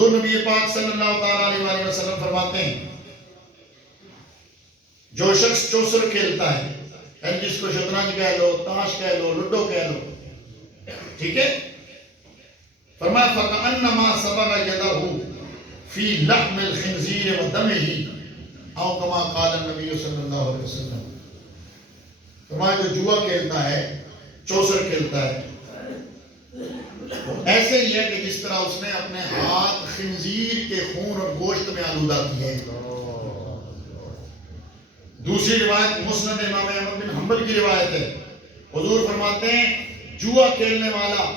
حضور نبی پاک صلی اللہ تعالیٰ علیہ وسلم فرماتے ہیں جو شخص چوسر کھیلتا ہے، جس کو شطرنج کہہ لو، تاش کہہ لو، لڈو کہہ لو، ٹھیک ہے، فرمایا فَكَأَنَّمَا سَبَغَ يَدَهُ فِي لَحْمِ الْخِنْزِيرِ وَدَمِهِ او کما قال النبی صلی اللہ علیہ وسلم۔ فرمایا جو جوا کھیلتا ہے، چوسر کھیلتا ہے، وہ ایسے ہی ہے کہ جس طرح اس نے اپنے ہاتھ خنزیر کے خون اور گوشت میں آلودہ کیے۔ دوسری روایت مسند امام احمد بن حنبل کی روایت ہے، حضور فرماتے ہیں جوا کھیلنے والا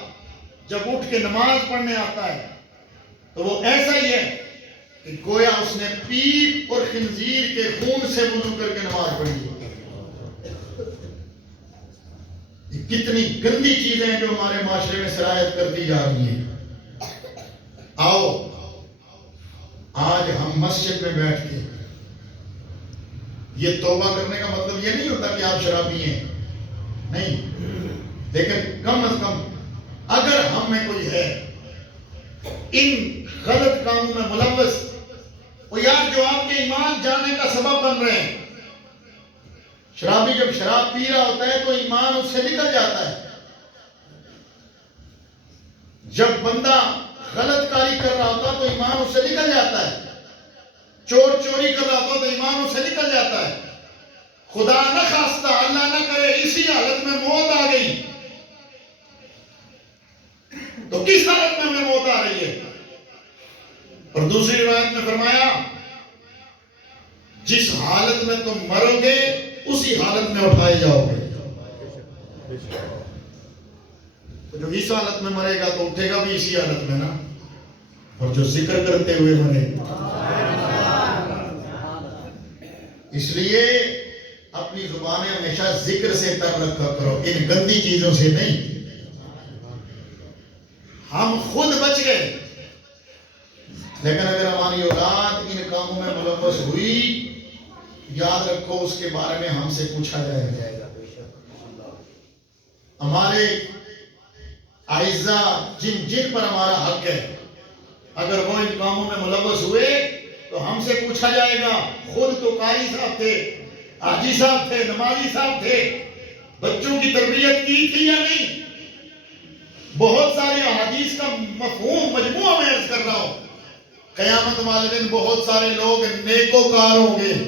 جب اٹھ کے نماز پڑھنے آتا ہے تو وہ ایسا ہی ہے کہ گویا اس نے پیپ اور خنزیر کے خون سے وضو کر کے نماز پڑھی ہے۔ یہ کتنی گندی چیزیں ہیں جو ہمارے معاشرے میں سرایت کرتی جا رہی ہیں۔ آؤ آج ہم مسجد میں بیٹھ کے، یہ توبہ کرنے کا مطلب یہ نہیں ہوتا کہ آپ شرابی ہیں، نہیں، لیکن کم از کم اگر ہم میں کوئی ہے ان غلط کاموں میں ملوث، وہ یار جو آپ کے ایمان جانے کا سبب بن رہے ہیں۔ شرابی جب شراب پی رہا ہوتا ہے تو ایمان اس سے نکل جاتا ہے۔ جب بندہ غلط کاری کر رہا ہوتا تو ایمان اس سے نکل جاتا ہے۔ چور چوری کر رہا ہوتا تو ایمان اس سے نکل جاتا ہے۔ خدا نہ خواستہ، اللہ نہ کرے اسی حالت میں موت آ گئی تو کس حالت میں ہمیں موت آ رہی ہے؟ اور دوسری روایت میں فرمایا جس حالت میں تم مرو گے اسی حالت میں اٹھائے جاؤ گے۔ جو اس حالت میں مرے گا تو اٹھے گا بھی اسی حالت میں نا، اور جو ذکر کرتے ہوئے مرے گا۔ اس لیے اپنی زبانیں ہمیشہ ذکر سے تر رکھا کرو، ان گندی چیزوں سے نہیں۔ ہم خود بچ گئے، لیکن اگر ہماری اولاد ان کاموں میں ملوث ہوئی، یاد رکھو اس کے بارے میں ہم سے پوچھا جائے گا۔ ہمارے اعزاء جن پر ہمارا حق ہے، اگر وہ ان کاموں میں ملوث ہوئے تو ہم سے پوچھا جائے گا۔ خود تو قاری صاحب تھے، حاجی صاحب تھے، نمازی صاحب تھے، بچوں کی تربیت کی تھی یا نہیں؟ بہت سارے احادیث کا مفہوم مجموعہ میں عرض کر رہا ہوں۔ قیامت والے دن بہت سارے لوگ نیکوکار ہوں گے،